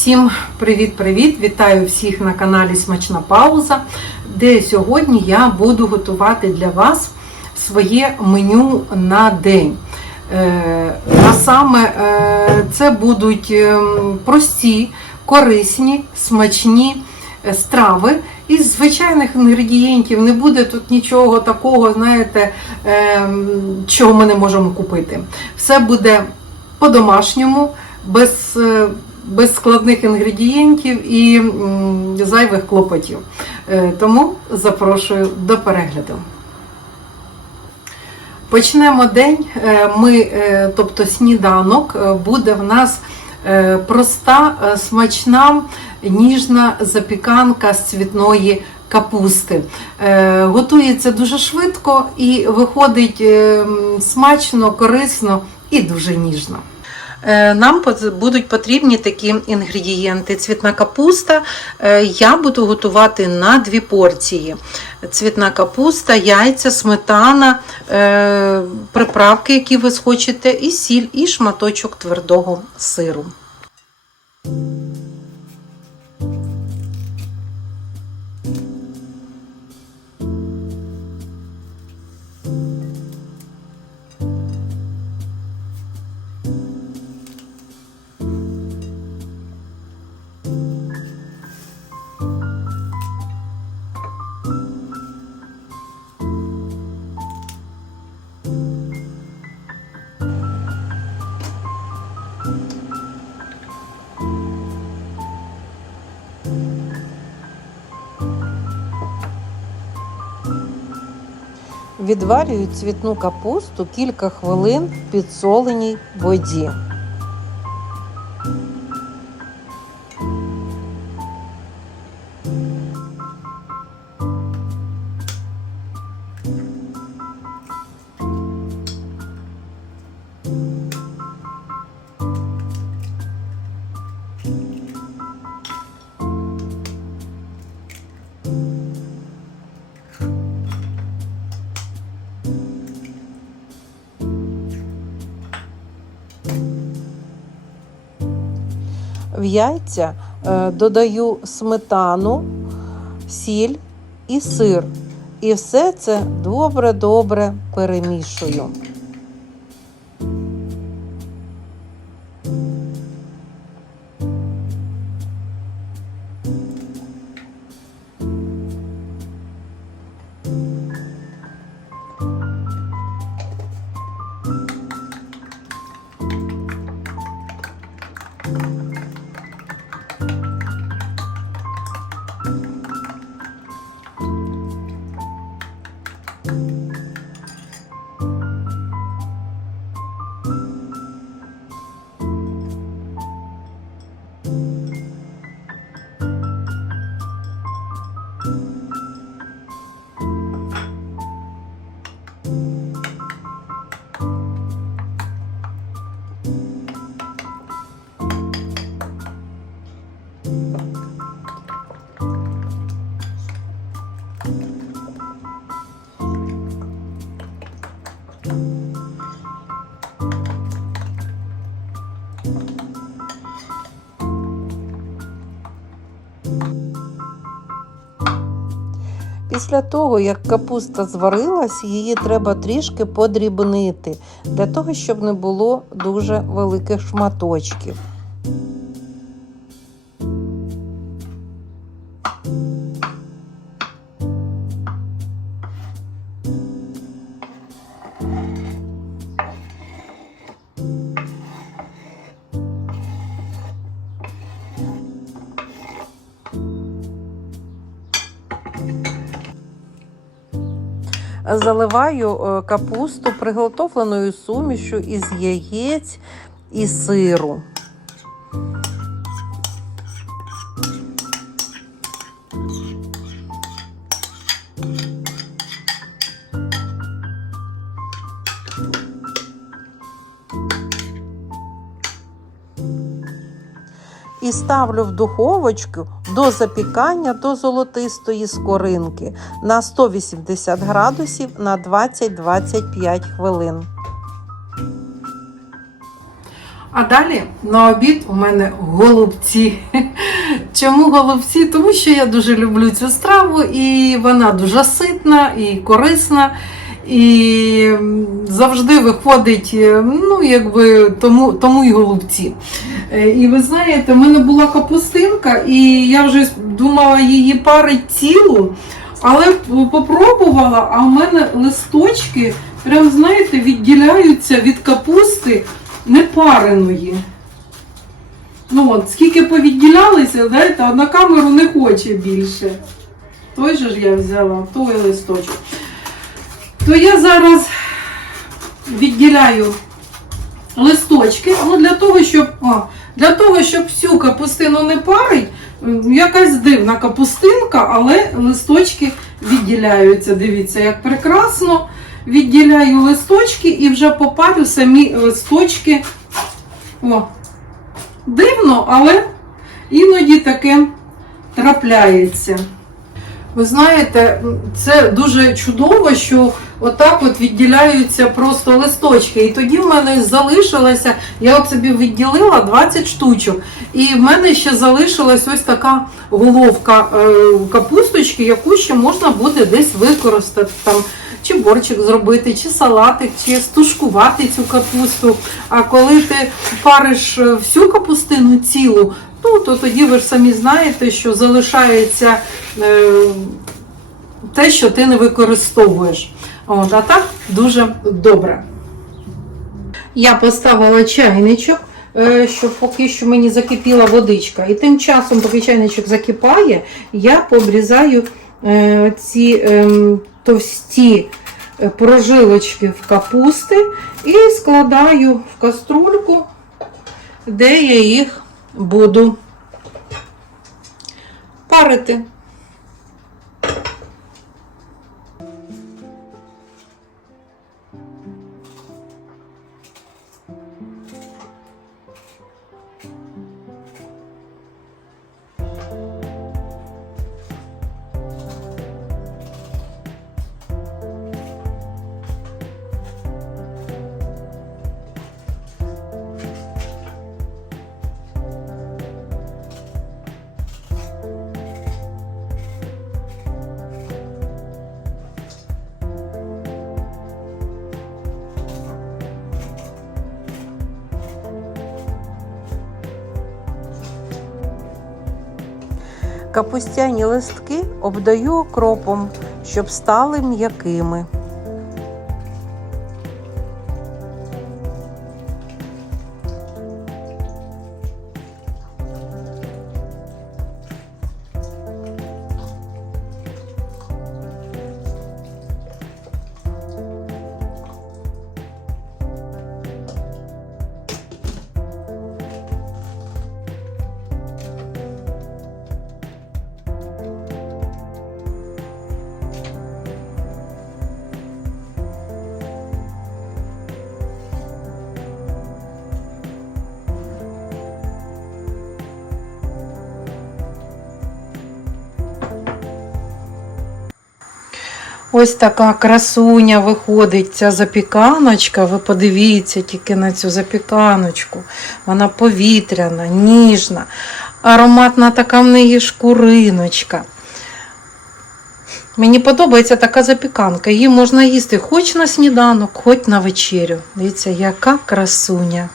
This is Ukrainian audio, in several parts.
Всім привіт-привіт! Вітаю всіх на каналі Смачна Пауза, де сьогодні я буду готувати для вас своє меню на день. Е, А саме е, це будуть ем, прості, корисні, смачні е, страви. Із звичайних інгредієнтів не буде тут нічого такого, знаєте, чого ми не можемо купити. Все буде по-домашньому, без, е, без складних інгредієнтів і зайвих клопотів. Е, Тому запрошую до перегляду. Почнемо день. Е, Ми, е, тобто сніданок, буде в нас проста, смачна, ніжна запіканка з цвітної капусти. Готується дуже швидко і виходить смачно, корисно і дуже ніжно. Е, Нам будуть потрібні такі інгредієнти: цвітна капуста. Е, Я буду готувати на дві порції: цвітна капуста, яйця, сметана, е, приправки, які ви схочете, і сіль, і шматочок твердого сиру. Відварюю цвітну капусту кілька хвилин в підсоленій воді. Яйця е, додаю сметану, сіль і сир. І все це добре-добре перемішую. Після того, як капуста зварилась, її треба трішки подрібнити, для того, щоб не було дуже великих шматочків. Заливаю е, капусту приготовленою сумішю із яєць і сиру. І ставлю в духовочку до запікання до золотистої скоринки на 180 градусів на 20-25 хвилин. А далі на обід у мене голубці. Чому голубці? Тому що я дуже люблю цю страву, і вона дуже ситна і корисна. І завжди виходить, е, ну, якби тому, тому й голубці. Е, І ви знаєте, в мене була капустинка, і я вже думала її парить цілу, але попробувала, а в мене листочки, прям знаєте, відділяються від капусти непареної. Ну от, скільки повідділялися, знаєте, а на камеру не хоче більше. Той же ж я взяла, той листочок. То я зараз відділяю листочки, ну для того, щоб, о, для того, щоб всю капустину не парить, якась дивна капустинка, але листочки відділяються. Дивіться, як прекрасно. Відділяю листочки і вже попарю самі листочки. О, дивно, але іноді таке трапляється. Ви знаєте, це дуже чудово, що отак от відділяються просто листочки. І тоді в мене залишилося, я от собі відділила 20 штучок. І в мене ще залишилась ось така головка е, капусточки, яку ще можна буде десь використати. Там, чи борчик зробити, чи салатик, чи стушкувати цю капусту. А коли ти париш е, всю капустину цілу, ну то тоді ви ж самі знаєте, що залишається е, те, що ти не використовуєш. От, а так дуже добре. Я поставила чайничок, е, щоб поки що мені закипіла водичка. І тим часом, поки чайничок закипає, я пообрізаю е, ці ем, товсті прожилочки в капусти і складаю в каструльку, де я їх буду парити. Капустяні листки обдаю окропом, щоб стали м'якими. Ось така красуня виходить ця запіканочка. Ви подивіться тільки на цю запіканочку. Вона повітряна, ніжна, ароматна така в неї шкуриночка. Мені подобається така запіканка. Її можна їсти хоч на сніданок, хоч на вечерю. Дивіться, яка красуня.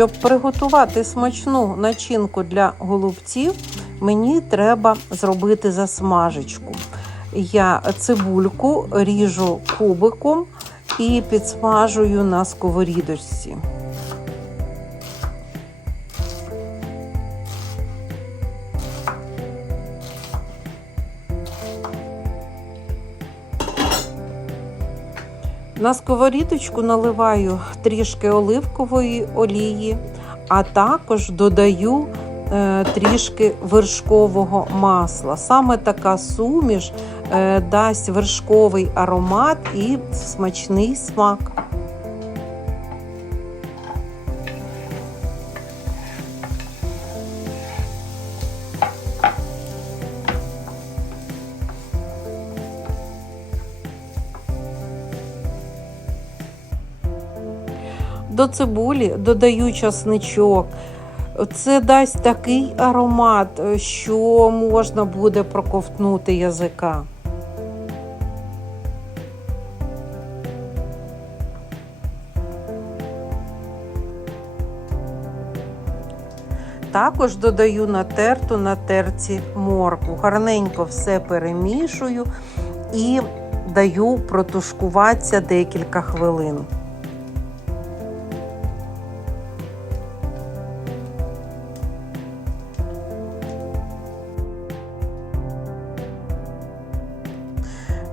Щоб приготувати смачну начинку для голубців, мені треба зробити засмажечку. Я цибульку ріжу кубиком і підсмажую на сковорідочці. На сковорідочку наливаю трішки оливкової олії, а також додаю е, трішки вершкового масла. Саме така суміш е, дасть вершковий аромат і смачний смак. До цибулі додаю часничок. Це дасть такий аромат, е, що можна буде проковтнути язика. Також додаю натерту на терці моркву. Гарненько все перемішую і даю протушкуватися декілька хвилин.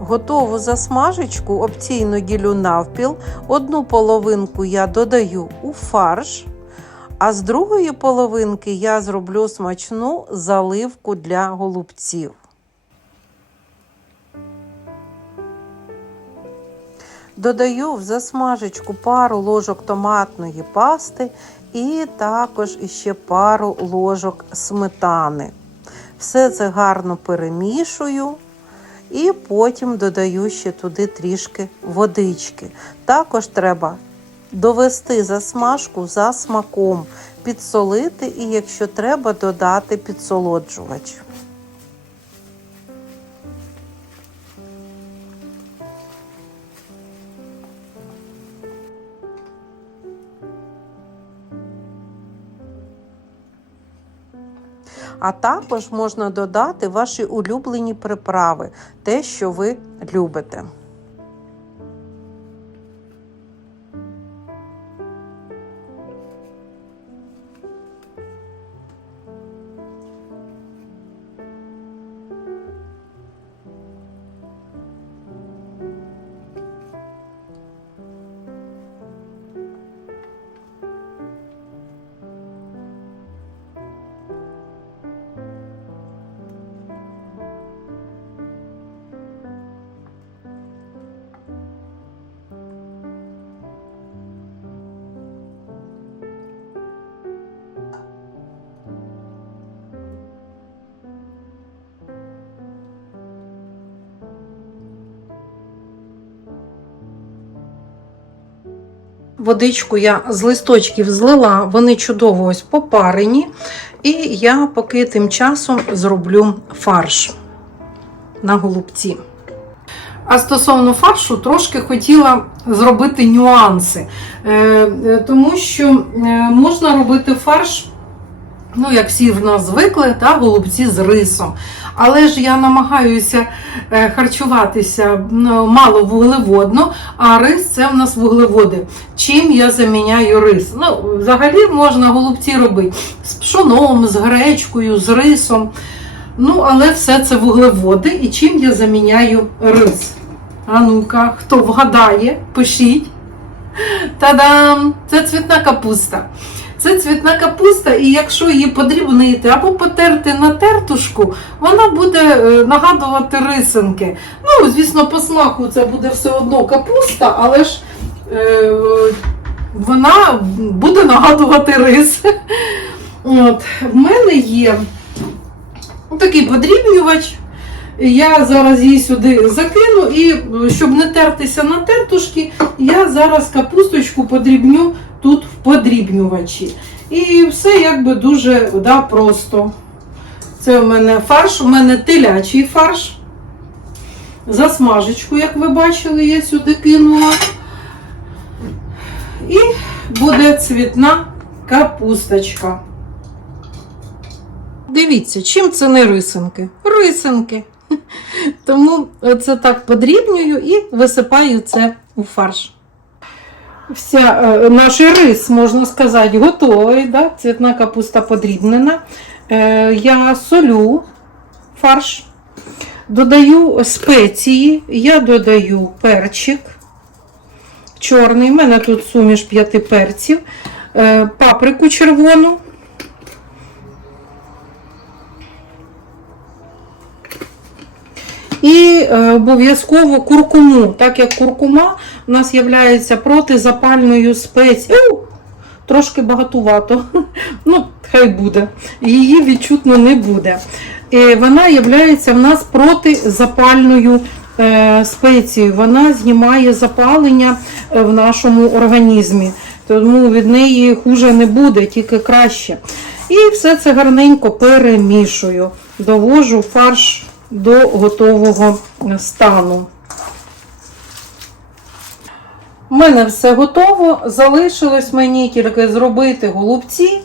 Готову засмажечку опційно ділю навпіл. Одну половинку я додаю у фарш, а з другої половинки я зроблю смачну заливку для голубців. Додаю в засмажечку пару ложок томатної пасти і також іще пару ложок сметани. Все це гарно перемішую. І потім додаю ще туди трішки водички. Також треба довести засмажку за смаком, підсолити і, якщо треба, додати підсолоджувач. А також можна додати ваші улюблені приправи, те, що ви любите. Водичку я з листочків злила, вони чудово ось попарені. І я поки тим часом зроблю фарш на голубці. А стосовно фаршу, трошки хотіла зробити нюанси, Е, е, тому що е, можна робити фарш, ну, як всі в нас звикли, та, голубці з рисом. Але ж я намагаюся е, харчуватися ну, мало вуглеводно, а рис це в нас вуглеводи. Чим я заміняю рис? Ну, взагалі можна голубці робити з пшоном, з гречкою, з рисом. Ну, але все це вуглеводи. І чим я заміняю рис? А ну-ка, хто вгадає, пишіть. Та-дам! Це цвітна капуста. Це цвітна капуста, і якщо її подрібнити або потерти на тертушку, вона буде е, нагадувати рисинки. Ну, звісно, по смаку це буде все одно капуста, але ж е, вона буде нагадувати рис. От. В мене є такий подрібнювач. Я зараз її сюди закину, і щоб не тертися на тертушки, я зараз капусточку подрібню тут в подрібнювачі. І все якби дуже да, просто. Це в мене фарш, у мене телячий фарш. Засмажечку, як ви бачили, я сюди кинула. І буде цвітна капусточка. Дивіться, чим це не рисинки? Рисинки. Тому це так подрібнюю і висипаю це у фарш. Вся е, наш рис, можна сказати, готовий. Да? Цвітна капуста подрібнена. Е, я солю фарш, додаю спеції, я додаю перчик чорний. У мене тут суміш п'яти перців, е, паприку червону. І е, обов'язково куркуму, так як куркума у нас є протизапальною спецією. Трошки багатувато, ну, хай буде. Її відчутно не буде. І вона є в нас протизапальною е, спецією. Вона знімає запалення е, в нашому організмі. тому від неї хуже не буде, тільки краще. І все це гарненько перемішую, довожу фарш до готового стану. У мене все готово. Залишилось мені тільки зробити голубці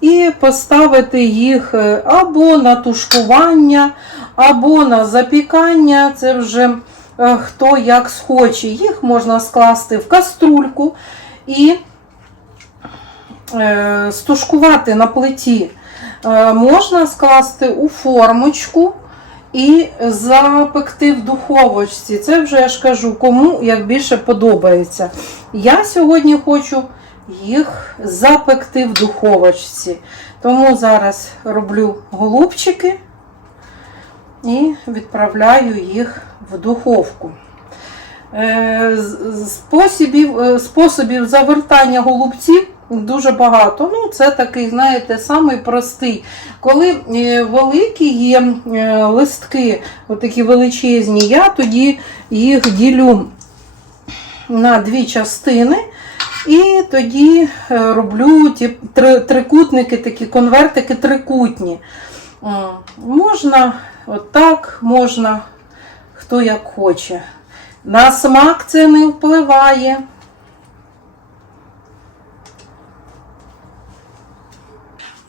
і поставити їх е, або на тушкування, або на запікання. Це вже е, хто як схоче. Їх можна скласти в каструльку і е, стушкувати на плиті. Можна скласти у формочку і запекти в духовочці. Це вже я ж кажу, кому як більше подобається. Я сьогодні хочу їх запекти в духовочці. Тому зараз роблю голубчики і відправляю їх в духовку. Е, Способів, е, способів завертання голубців дуже багато. Ну, це такий, знаєте, самий простий. Коли е, великі є е, листки, отакі величезні, я тоді їх ділю на дві частини. І тоді е, роблю ті трикутники, такі конвертики трикутні. Можна отак, можна хто як хоче. На смак це не впливає.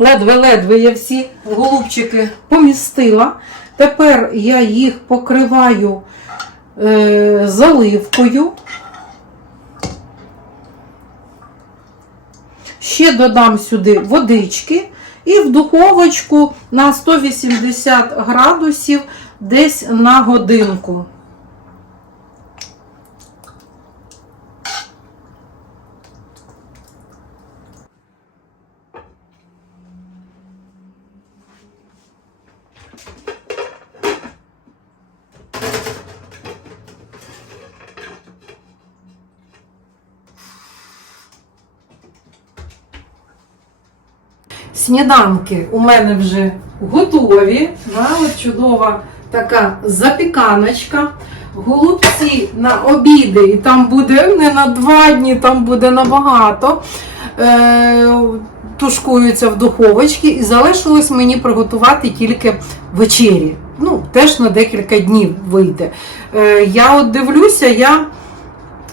Ледве-ледве я всі голубчики помістила. Тепер я їх покриваю е, заливкою. Ще додам сюди водички і в духовочку на 180 градусів десь на годинку. Сніданки у мене вже готові. Да, от чудова така запіканочка. Голубці на обіди, і там буде не на два дні, там буде набагато. Е, тушкуються в духовочці, і залишилось мені приготувати тільки вечері. Ну, теж на декілька днів вийде. Е, я от дивлюся, я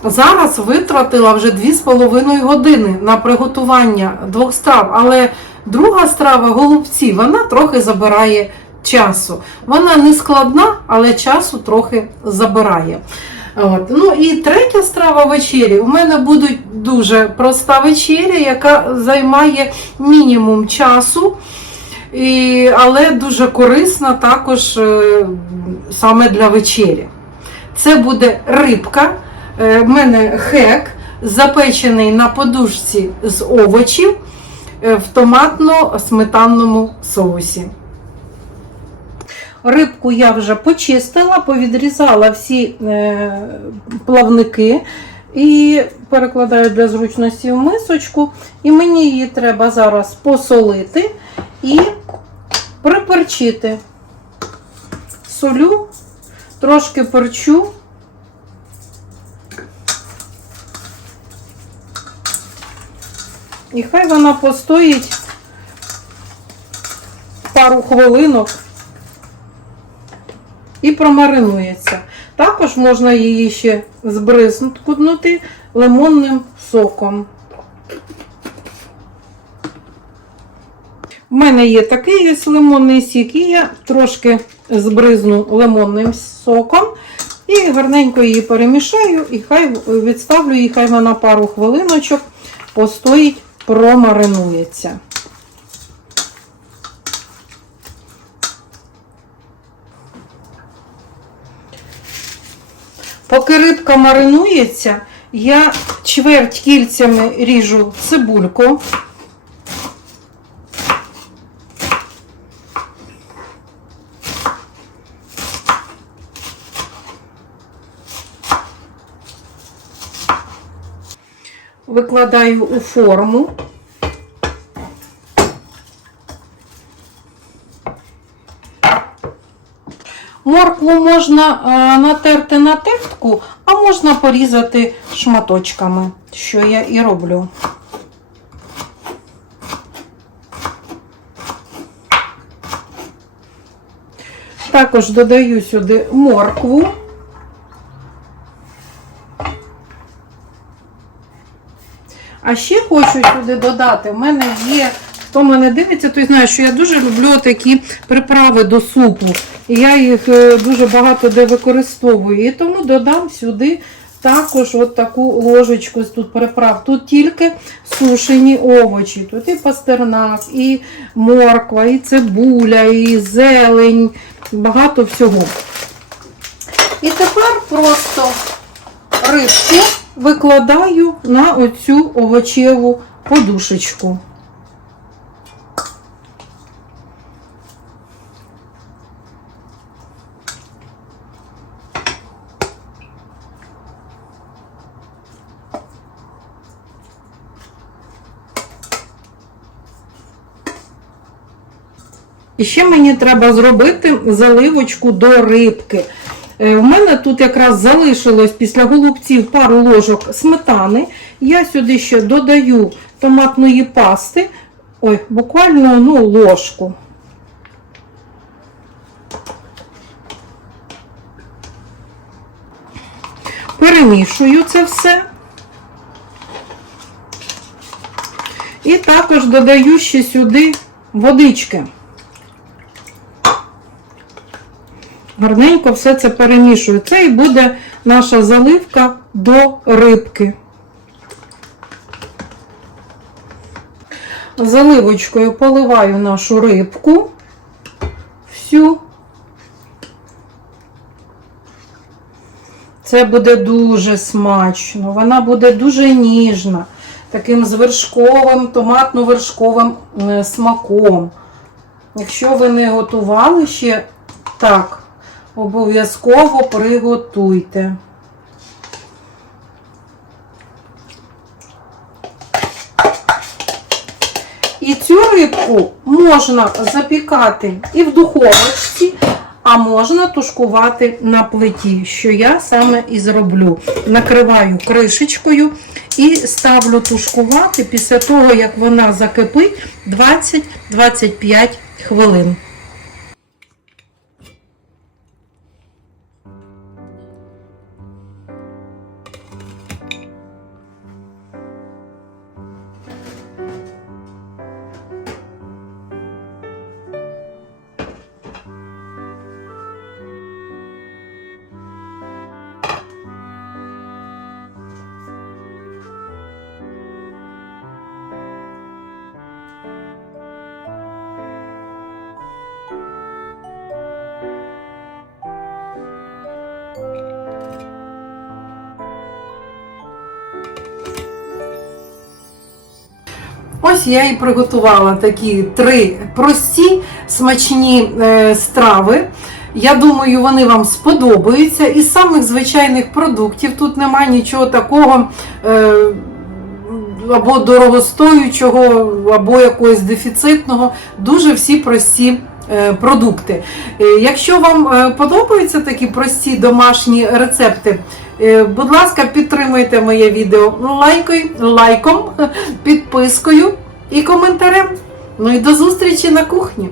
зараз витратила вже 2,5 години на приготування двох страв, але друга страва голубці, вона трохи забирає часу. Вона не складна, але часу трохи забирає. От. Ну і третя страва вечері. У мене буде дуже проста вечеря, яка займає мінімум часу, і, але дуже корисна також е, саме для вечері. Це буде рибка. Е, в мене хек, запечений на подушці з овочів в томатно-сметанному соусі. Рибку я вже почистила, повідрізала всі е, плавники і перекладаю для зручності в мисочку. І мені її треба зараз посолити і приперчити. Солю, трошки перчу. І хай вона постоїть пару хвилинок і промаринується. Також можна її ще збризнути лимонним соком. У мене є такий ось лимонний сік, і я трошки збризну лимонним соком. І гарненько її перемішаю, і хай відставлю її, хай вона пару хвилиночок постоїть, промаринується. Поки рибка маринується, я чверть кільцями ріжу цибульку. викладаю у форму. Моркву можна е, натерти на тертку, а можна порізати шматочками, що я і роблю. Також додаю сюди моркву. А ще хочу сюди додати, в мене є, хто мене дивиться, той знає, що я дуже люблю такі приправи до супу. І я їх е, дуже багато де використовую. І тому додам сюди також от таку ложечку тут приправ. Тут тільки сушені овочі. Тут і пастернак, і морква, і цибуля, і зелень, багато всього. І тепер просто рибку викладаю на оцю овочеву подушечку. І ще мені треба зробити заливочку до рибки. Е, У мене тут якраз залишилось після голубців пару ложок сметани. Я сюди ще додаю томатної пасти. Ой, буквально ну, ложку. Перемішую це все. І також додаю ще сюди водички. Гарненько все це перемішую. Це і буде наша заливка до рибки. Заливочкою поливаю нашу рибку всю. Це буде дуже смачно, вона буде дуже ніжна, таким з вершковим, томатно-вершковим е, смаком. Якщо ви не готували ще так, обов'язково приготуйте. І цю рибку можна запікати і в духовочці, а можна тушкувати на плиті, що я саме і зроблю. Накриваю кришечкою і ставлю тушкувати після того, як вона закипить 20-25 хвилин. Ось я і приготувала такі три прості смачні е, страви. Я думаю, вони вам сподобаються. Із самих звичайних продуктів тут нема нічого такого е, або дорогостоючого, або якогось дефіцитного. Дуже всі прості е, продукти. Якщо вам подобаються такі прості домашні рецепти, будь ласка, підтримуйте моє відео лайком, підпискою і коментарем. Ну і до зустрічі на кухні!